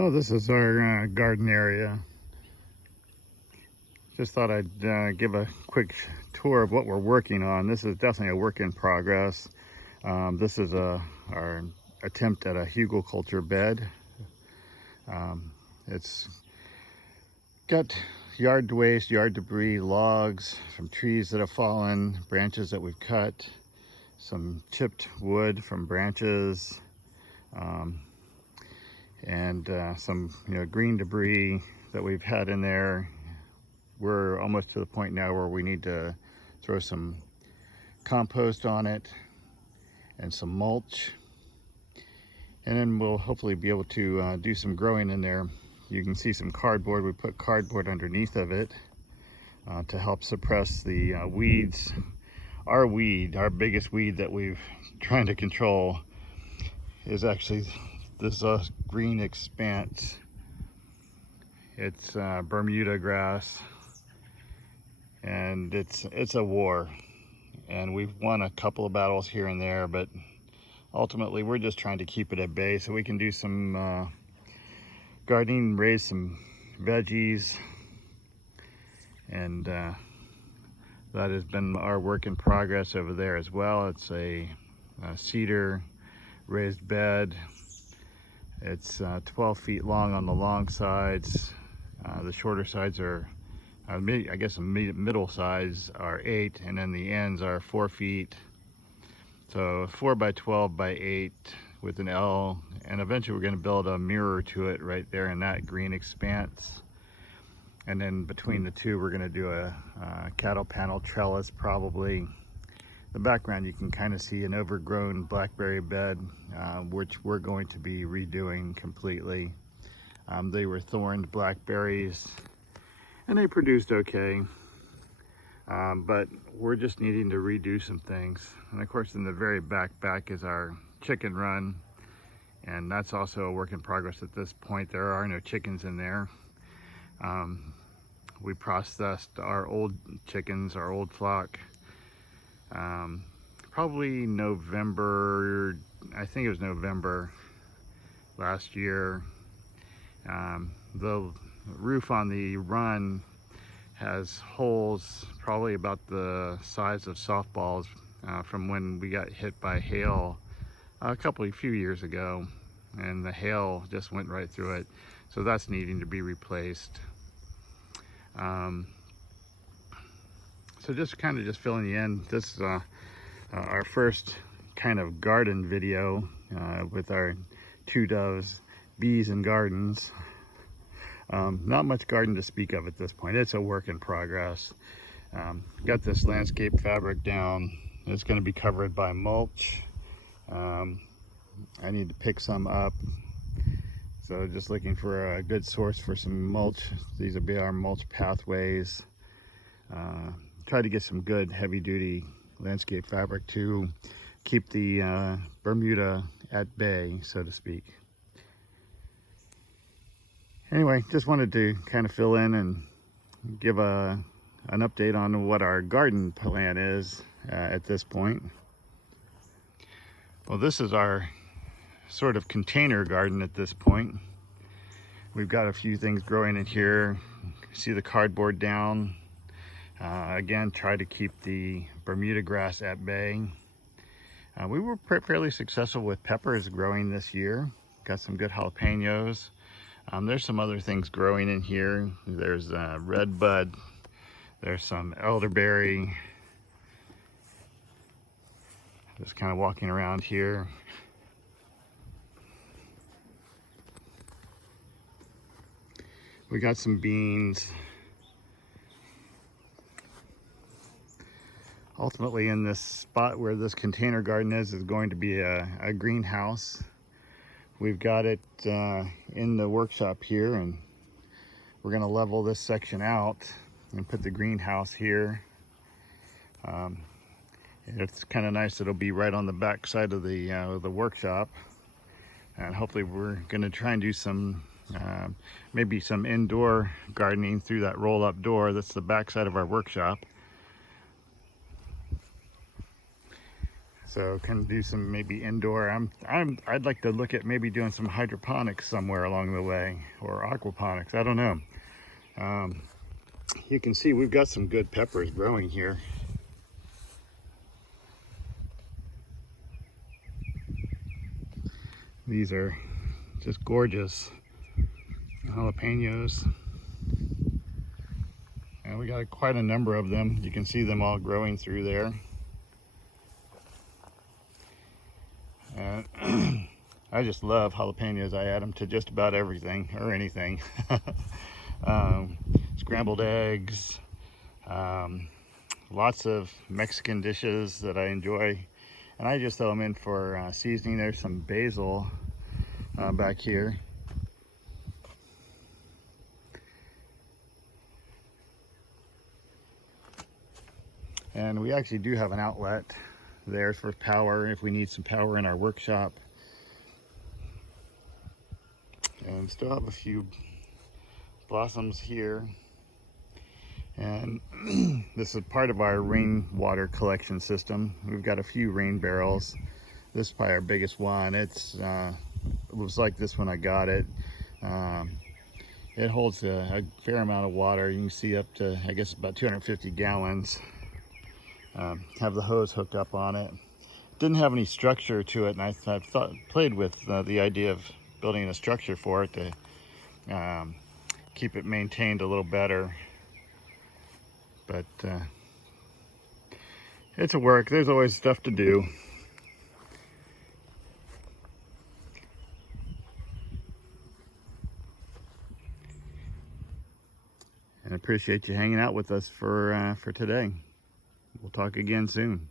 Oh, this is our garden area. Just thought I'd give a quick tour of what we're working on. This is definitely a work in progress. This is our attempt at a Hügelkultur bed. It's got yard waste, yard debris, logs from trees that have fallen, branches that we've cut, some chipped wood from branches, and some green debris that we've had in there. We're almost to the point now where we need to throw some compost on it and some mulch, and then we'll hopefully be able to do some growing in there. You can see some cardboard. We put cardboard underneath of it to help suppress the weeds. Our biggest weed that we've trying to control is actually this green expanse. It's Bermuda grass, and it's a war, and we've won a couple of battles here and there, but ultimately we're just trying to keep it at bay so we can do some gardening, raise some veggies, and that has been our work in progress over there as well. It's a cedar raised bed. It's 12 feet long on the long sides. The shorter sides are, I guess the middle sides are 8, and then the ends are 4 feet. So 4 by 12 by 8 with an L, and eventually we're going to build a mirror to it right there in that green expanse. And then between the two, we're going to do a cattle panel trellis probably. The background, you can kind of see an overgrown blackberry bed, which we're going to be redoing completely. They were thorned blackberries, and they produced okay, but we're just needing to redo some things. And of course, in the very back is our chicken run, and that's also a work in progress at this point. There are no chickens in there. We processed our old chickens, our old flock, probably November, I think it was November last year. The roof on the run has holes probably about the size of softballs from when we got hit by hail a few years ago, and the hail just went right through it, so that's needing to be replaced. So just filling you in. This is our first kind of garden video with our 2 doves, bees and gardens. Not much garden to speak of at this point. It's a work in progress. Got this landscape fabric down. It's going to be covered by mulch. I need to pick some up, so just looking for a good source for some mulch. These will be our mulch pathways. Try to get some good heavy-duty landscape fabric to keep the Bermuda at bay, so to speak. Anyway, just wanted to kind of fill in and give an update on what our garden plan is at this point. Well, this is our sort of container garden at this point. We've got a few things growing in here. See the cardboard down. Again, try to keep the Bermuda grass at bay. We were fairly successful with peppers growing this year. Got some good jalapenos. There's some other things growing in here. There's red bud. There's some elderberry. Just kind of walking around here. We got some beans. Ultimately, in this spot where this container garden is going to be a greenhouse. We've got it in the workshop here, and we're going to level this section out and put the greenhouse here. It's kind of nice. It'll be right on the back side of the workshop, and hopefully we're going to try and do some maybe some indoor gardening through that roll-up door. That's the back side of our workshop. So can do some maybe indoor. I'd like to look at maybe doing some hydroponics somewhere along the way, or aquaponics. I don't know. You can see we've got some good peppers growing here. These are just gorgeous jalapenos. And we got quite a number of them. You can see them all growing through there. I just love jalapenos. I add them to just about everything or anything. Scrambled eggs, lots of Mexican dishes that I enjoy. And I just throw them in for seasoning. There's some basil back here. And we actually do have an outlet there for power if we need some power in our workshop. And still have a few blossoms here. And this is part of our rainwater collection system. We've got a few rain barrels. This is probably our biggest one. It was like this when I got it. It holds a fair amount of water. You can see up to, I guess, about 250 gallons. Have the hose hooked up on it. Didn't have any structure to it, and I played with the idea of building a structure for it to keep it maintained a little better. But it's a work. There's always stuff to do. And I appreciate you hanging out with us for today. We'll talk again soon.